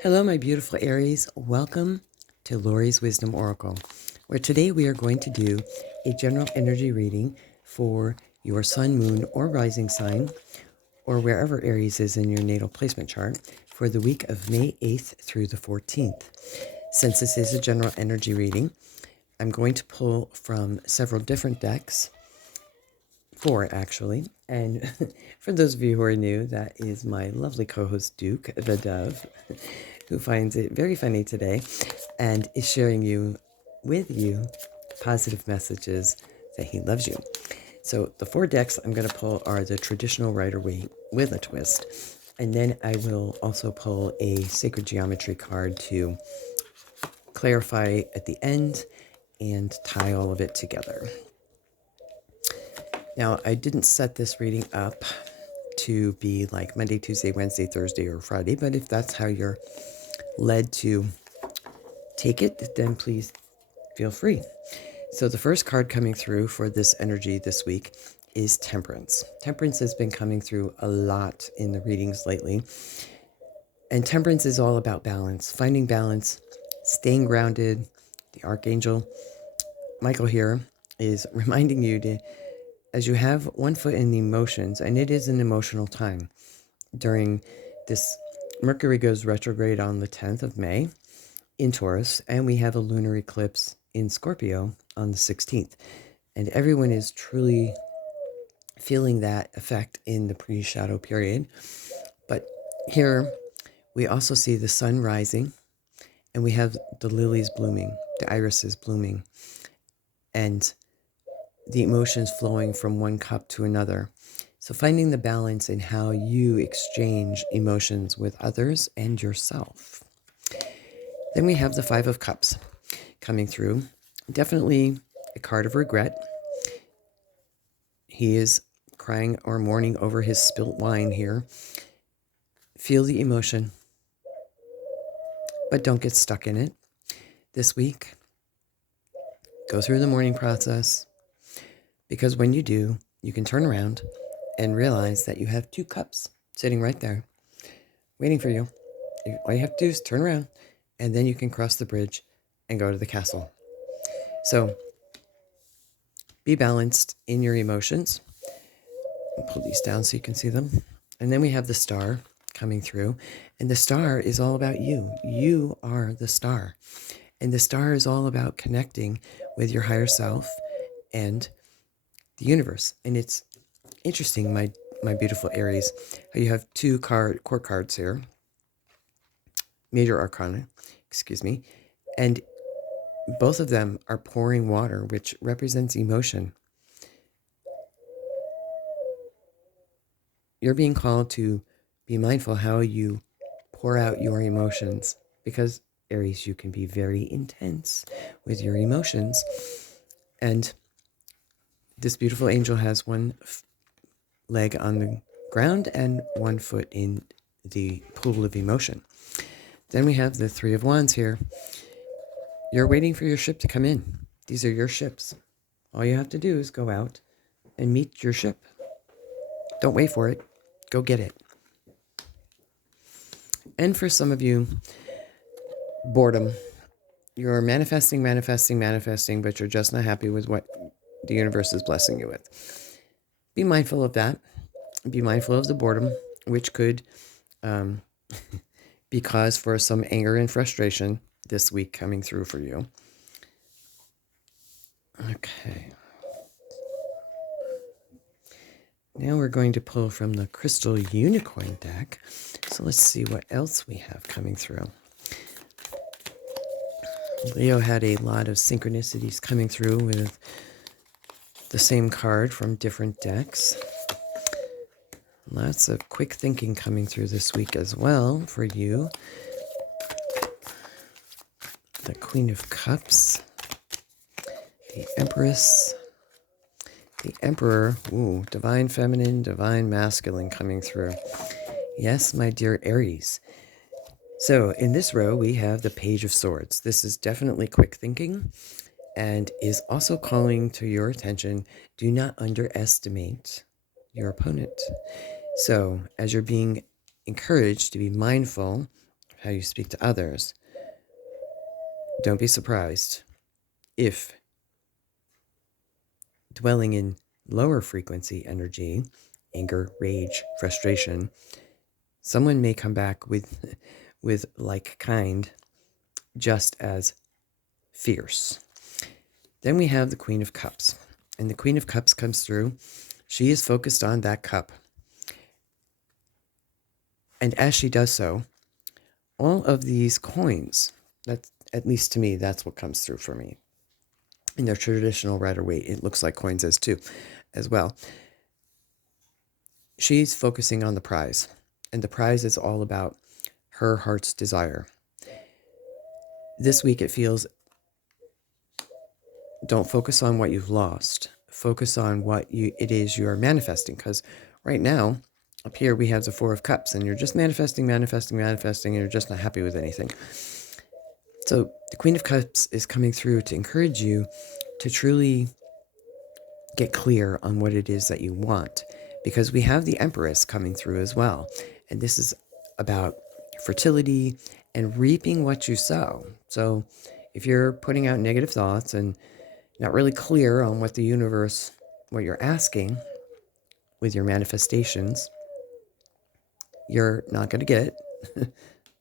Hello, my beautiful Aries. Welcome to Lori's Wisdom Oracle, where today we are going to do a general energy reading for your sun, moon, or rising sign, or wherever Aries is in your natal placement chart, for the week of May 8th through the 14th. Since this is a general energy reading, I'm going to pull from several different decks, four actually, and for those of you who are new, that is my lovely co-host Duke, the Dove, who finds it very funny today and is sharing with you positive messages that he loves you. So the four decks I'm going to pull are the traditional Rider-Waite with a twist, and then I will also pull a sacred geometry card to clarify at the end and tie all of it together. Now, I didn't set this reading up to be like Monday, Tuesday, Wednesday, Thursday, or Friday, but if that's how you're led to take it, then please feel free. So the first card coming through for this energy this week is Temperance. Temperance has been coming through a lot in the readings lately. And Temperance is all about balance, finding balance, staying grounded. The Archangel Michael here is reminding you to, as you have one foot in the emotions, and it is an emotional time during this, Mercury goes retrograde on the 10th of May in Taurus, and we have a lunar eclipse in Scorpio on the 16th. And everyone is truly feeling that effect in the pre-shadow period. But here we also see the sun rising, and we have the lilies blooming, the irises blooming, and the emotions flowing from one cup to another. So finding the balance in how you exchange emotions with others and yourself. Then we have the Five of Cups coming through. Definitely a card of regret. He is crying or mourning over his spilt wine here. Feel the emotion, but don't get stuck in it. This week, go through the mourning process, because when you do, you can turn around and realize that you have two cups sitting right there, waiting for you. All you have to do is turn around, and then you can cross the bridge and go to the castle. So be balanced in your emotions. I'll pull these down so you can see them. And then we have the Star coming through, and the Star is all about you. You are the star, and the Star is all about connecting with your higher self and the universe. And it's interesting, my beautiful Aries, how you have two court cards here, major arcana, excuse me, and both of them are pouring water, which represents emotion. You're being called to be mindful how you pour out your emotions, because Aries, you can be very intense with your emotions. And this beautiful angel has one leg on the ground and one foot in the pool of emotion. Then we have the Three of Wands here. You're waiting for your ship to come in. These are your ships. All you have to do is go out and meet your ship. Don't wait for it. Go get it. And for some of you, boredom. You're manifesting, but you're just not happy with what the universe is blessing you with. Be mindful of that. Be mindful of the boredom, which could be cause for some anger and frustration this week coming through for you. Okay. Now we're going to pull from the Crystal Unicorn deck. So let's see what else we have coming through. Leo had a lot of synchronicities coming through with the same card from different decks. Lots of quick thinking coming through this week as well for you. The Queen of Cups, the Empress, the Emperor, ooh, divine feminine, divine masculine coming through. Yes, my dear Aries. So in this row, we have the Page of Swords. This is definitely quick thinking and is also calling to your attention, do not underestimate your opponent. So as you're being encouraged to be mindful how you speak to others. Don't be surprised if dwelling in lower frequency energy, anger, rage, frustration, someone may come back with like kind, just as fierce. Then we have the Queen of Cups. And the Queen of Cups comes through. She is focused on that cup. And as she does so, all of these coins, that's, at least to me, that's what comes through for me. In their traditional Rider-Waite, it looks like coins as well. She's focusing on the prize. And the prize is all about her heart's desire. This week it feels, don't focus on what you've lost. Focus on what it is you're manifesting. Because right now, up here we have the Four of Cups, and you're just manifesting, and you're just not happy with anything. So the Queen of Cups is coming through to encourage you to truly get clear on what it is that you want. Because we have the Empress coming through as well. And this is about fertility and reaping what you sow. So if you're putting out negative thoughts and not really clear on what the universe, what you're asking with your manifestations, you're not going to get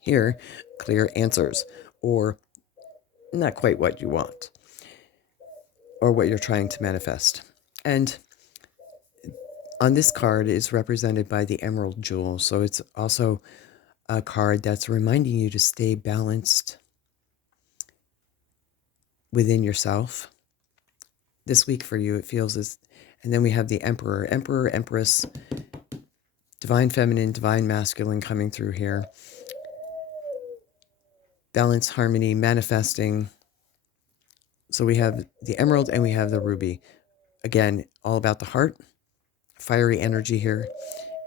here clear answers, or not quite what you want or what you're trying to manifest. And on this card is represented by the emerald jewel. So it's also a card that's reminding you to stay balanced within yourself. This week for you, it feels as, and then we have the Emperor, Empress, divine feminine, divine masculine coming through here. Balance, harmony, manifesting. So we have the emerald and we have the ruby. Again, all about the heart, fiery energy here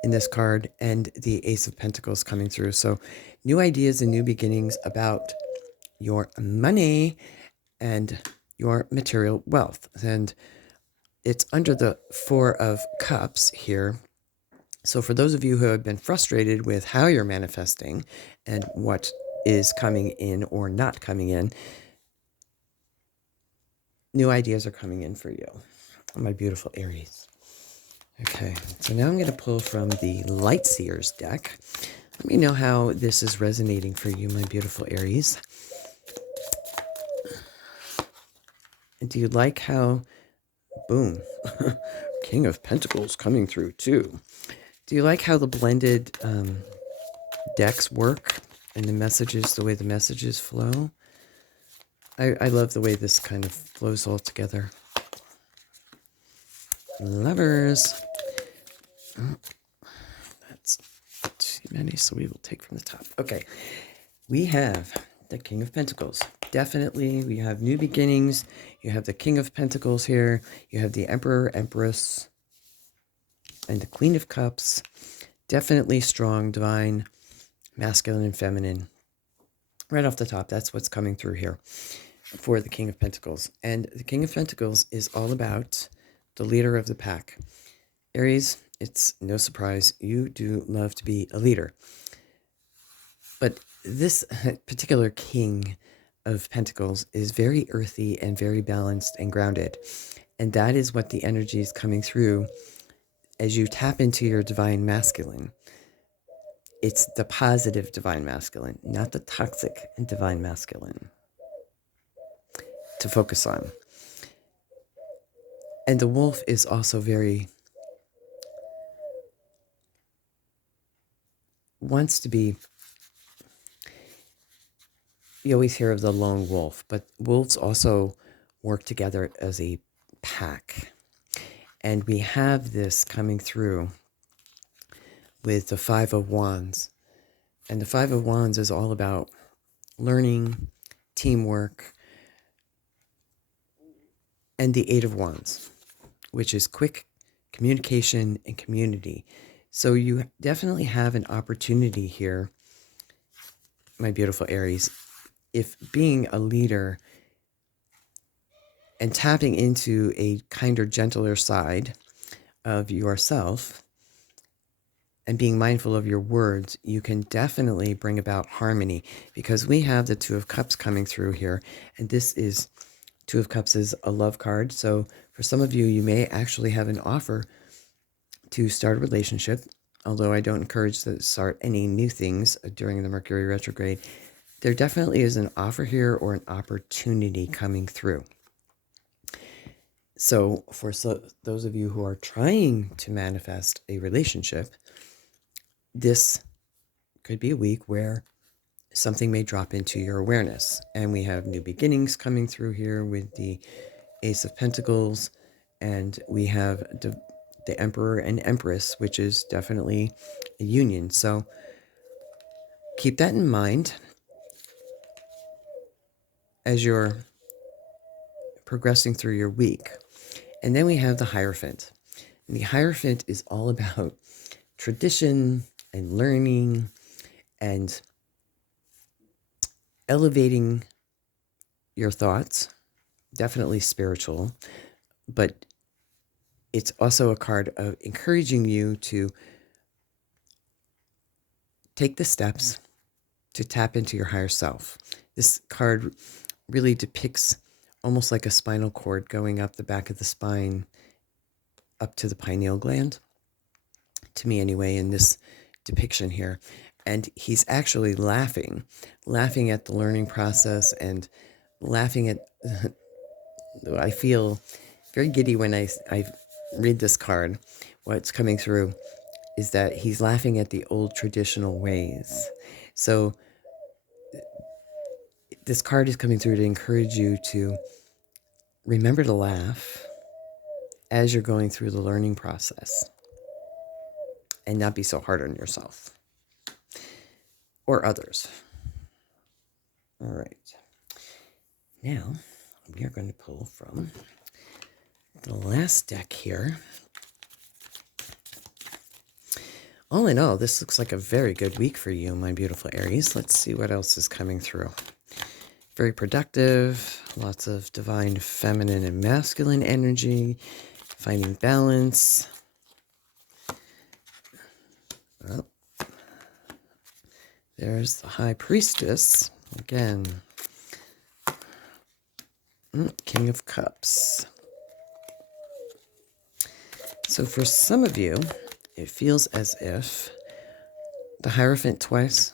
in this card, and the Ace of Pentacles coming through. So new ideas and new beginnings about your money and your material wealth. And it's under the Four of Cups here. So for those of you who have been frustrated with how you're manifesting and what is coming in or not coming in, new ideas are coming in for you, my beautiful Aries. Okay, so now I'm going to pull from the Light Seers deck. Let me know how this is resonating for you, my beautiful Aries. And do you like how, boom, King of Pentacles coming through too. Do you like how the blended decks work and the messages, the way the messages flow? I love the way this kind of flows all together. Lovers. Oh, that's too many, so we will take from the top. Okay, we have the King of Pentacles. Definitely, we have new beginnings. You have the King of Pentacles here. You have the Emperor, Empress, and the Queen of Cups. Definitely strong, divine, masculine, and feminine. Right off the top, that's what's coming through here for the King of Pentacles. And the King of Pentacles is all about the leader of the pack. Aries, it's no surprise, you do love to be a leader. But this particular King of Pentacles is very earthy and very balanced and grounded. And that is what the energy is coming through as you tap into your divine masculine. It's the positive divine masculine, not the toxic divine masculine, to focus on. And the wolf is also very, wants to be, you always hear of the lone wolf, but wolves also work together as a pack. And we have this coming through with the Five of Wands. And the Five of Wands is all about learning, teamwork, and the Eight of Wands, which is quick communication and community. So you definitely have an opportunity here, my beautiful Aries, if being a leader and tapping into a kinder, gentler side of yourself and being mindful of your words, you can definitely bring about harmony, because we have the Two of Cups coming through here. And this is, Two of Cups is a love card. So for some of you, you may actually have an offer to start a relationship, although I don't encourage to start any new things during the Mercury retrograde. There definitely is an offer here or an opportunity coming through. So for those of you who are trying to manifest a relationship, this could be a week where something may drop into your awareness. And we have new beginnings coming through here with the Ace of Pentacles, and we have the Emperor and Empress, which is definitely a union. So keep that in mind as you're progressing through your week. And then we have the Hierophant. And the Hierophant is all about tradition and learning and elevating your thoughts. Definitely spiritual, but it's also a card of encouraging you to take the steps to tap into your higher self. This card really depicts almost like a spinal cord going up the back of the spine, up to the pineal gland, to me anyway, in this depiction here. And he's actually laughing at the learning process and laughing at, I feel very giddy when I read this card. What's coming through is that he's laughing at the old traditional ways. So this card is coming through to encourage you to remember to laugh as you're going through the learning process and not be so hard on yourself or others. All right. Now we are going to pull from the last deck here. All in all, this looks like a very good week for you, my beautiful Aries. Let's see what else is coming through. Very productive, lots of divine feminine and masculine energy, finding balance. Well, there's the High Priestess again. King of Cups. So for some of you, it feels as if the Hierophant twice,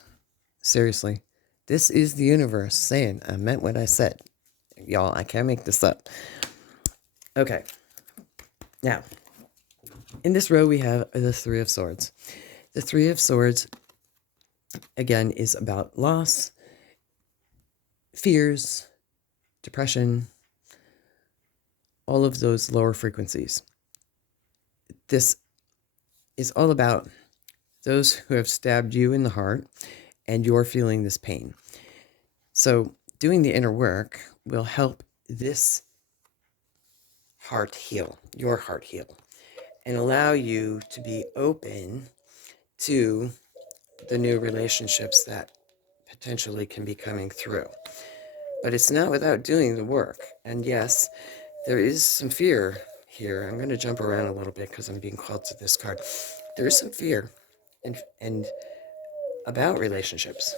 seriously, this is the universe saying, I meant what I said. Y'all, I can't make this up. Okay. Now, in this row, we have the Three of Swords. The Three of Swords, again, is about loss, fears, depression, all of those lower frequencies. This is all about those who have stabbed you in the heart and you're feeling this pain. So doing the inner work will help this heart heal, your heart heal, and allow you to be open to the new relationships that potentially can be coming through. But it's not without doing the work. And yes, there is some fear here. I'm going to jump around a little bit because I'm being called to this card. There is some fear and about relationships.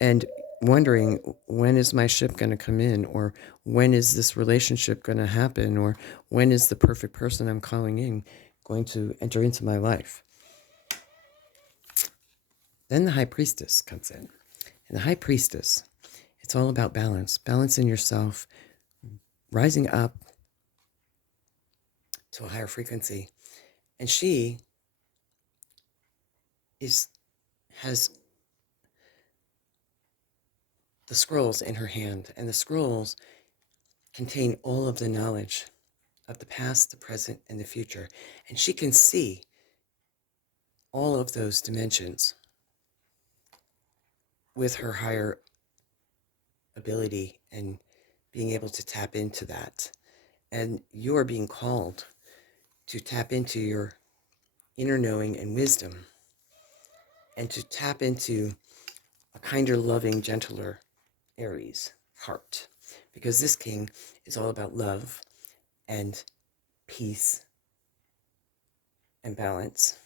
And wondering, when is my ship going to come in? Or when is this relationship going to happen? Or when is the perfect person I'm calling in going to enter into my life? Then the High Priestess comes in. And the High Priestess, it's all about balance. Balance in yourself, rising up to a higher frequency. And she has the scrolls in her hand. And the scrolls contain all of the knowledge of the past, the present, and the future. And she can see all of those dimensions with her higher ability and being able to tap into that. And you are being called to tap into your inner knowing and wisdom, and to tap into a kinder, loving, gentler Aries heart. Because this king is all about love and peace and balance.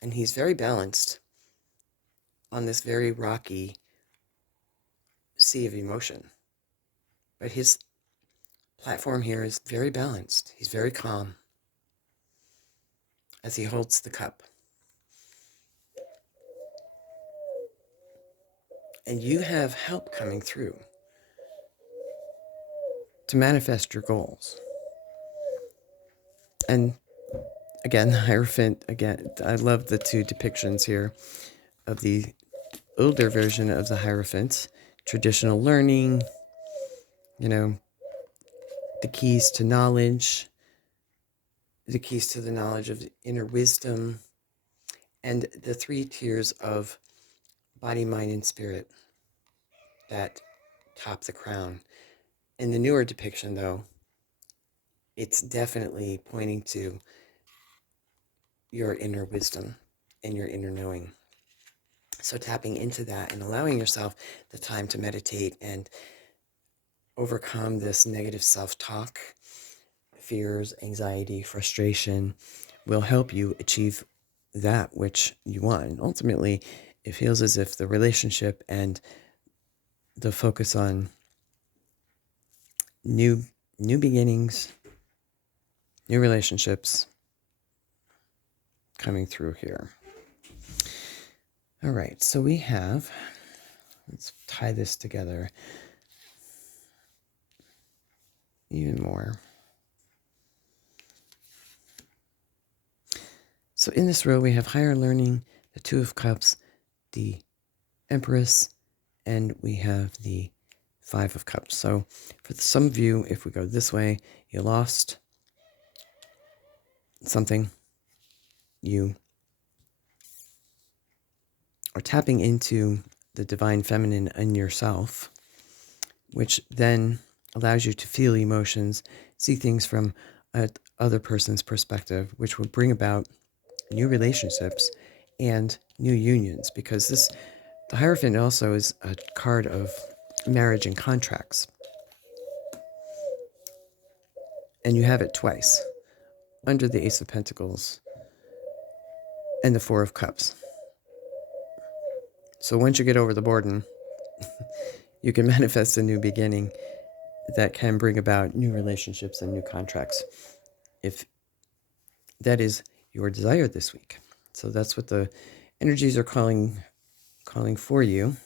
And he's very balanced on this very rocky sea of emotion. But his platform here is very balanced. He's very calm as he holds the cup. And you have help coming through to manifest your goals. And again, the Hierophant, again, I love the two depictions here of the older version of the Hierophant. Traditional learning, you know, the keys to knowledge, the keys to the knowledge of inner wisdom, and the three tiers of body, mind, and spirit that top the crown. In the newer depiction, though, it's definitely pointing to your inner wisdom and your inner knowing. So tapping into that and allowing yourself the time to meditate and overcome this negative self-talk, fears, anxiety, frustration will help you achieve that which you want. And ultimately, it feels as if the relationship and the focus on new beginnings, new relationships coming through here. All right, so we have, let's tie this together even more. So in this row, we have higher learning, the Two of Cups, the Empress, and we have the Five of Cups. So for some of you, if we go this way, you lost something, you are tapping into the divine feminine in yourself, which then allows you to feel emotions, see things from other person's perspective, which will bring about new relationships and new unions, because the Hierophant also is a card of marriage and contracts. And you have it twice, under the Ace of Pentacles and the Four of Cups. So once you get over the boredom, you can manifest a new beginning that can bring about new relationships and new contracts, if that is your desire this week. So that's what the energies are calling for you.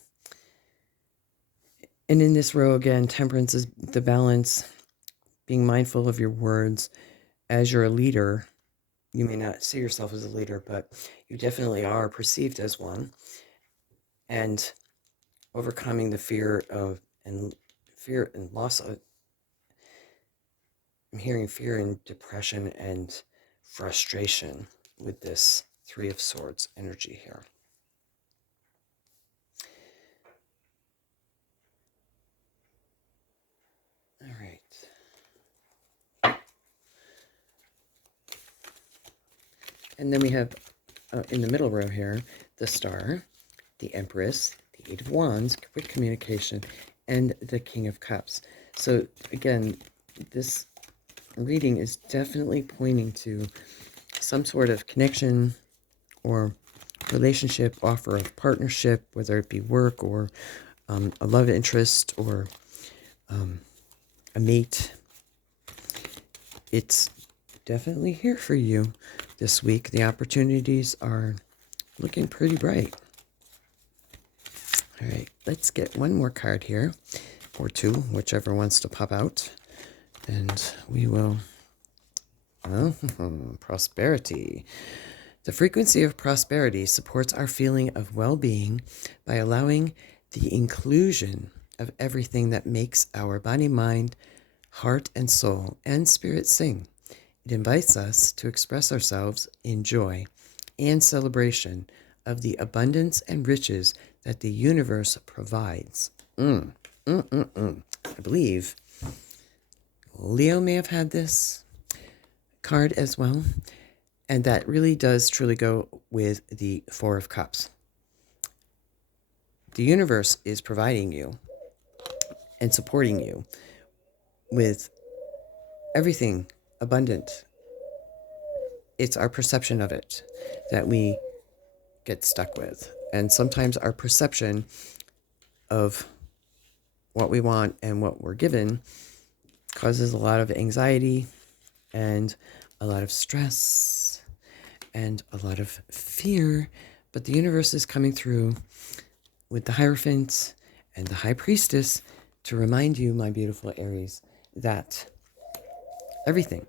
And in this row, again, Temperance is the balance, being mindful of your words. As you're a leader, you may not see yourself as a leader, but you definitely are perceived as one. And overcoming the fear and loss of, I'm hearing fear and depression and frustration with this Three of Swords energy here. All right. And then we have, in the middle row here, the Star, the Empress, the Eight of Wands, with communication, and the King of Cups. So again, this reading is definitely pointing to some sort of connection or relationship, offer of partnership, whether it be work or a love interest or a mate. It's definitely here for you this week. The opportunities are looking pretty bright. All right, let's get one more card here, or two, whichever wants to pop out. And we will, prosperity. The frequency of prosperity supports our feeling of well-being by allowing the inclusion of everything that makes our body, mind, heart, and soul, and spirit sing. It invites us to express ourselves in joy and celebration of the abundance and riches that the universe provides. I believe Leo may have had this card as well. And that really does truly go with the Four of Cups. The universe is providing you and supporting you with everything abundant It's our perception of it that we get stuck with. And sometimes our perception of what we want and what we're given causes a lot of anxiety and a lot of stress and a lot of fear. But the universe is coming through with the Hierophant and the High Priestess to remind you, my beautiful Aries, that everything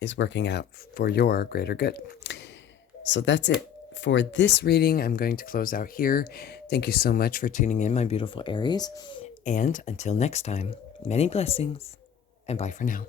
is working out for your greater good. So that's it for this reading. I'm going to close out here. Thank you so much for tuning in, my beautiful Aries. And until next time, many blessings and bye for now.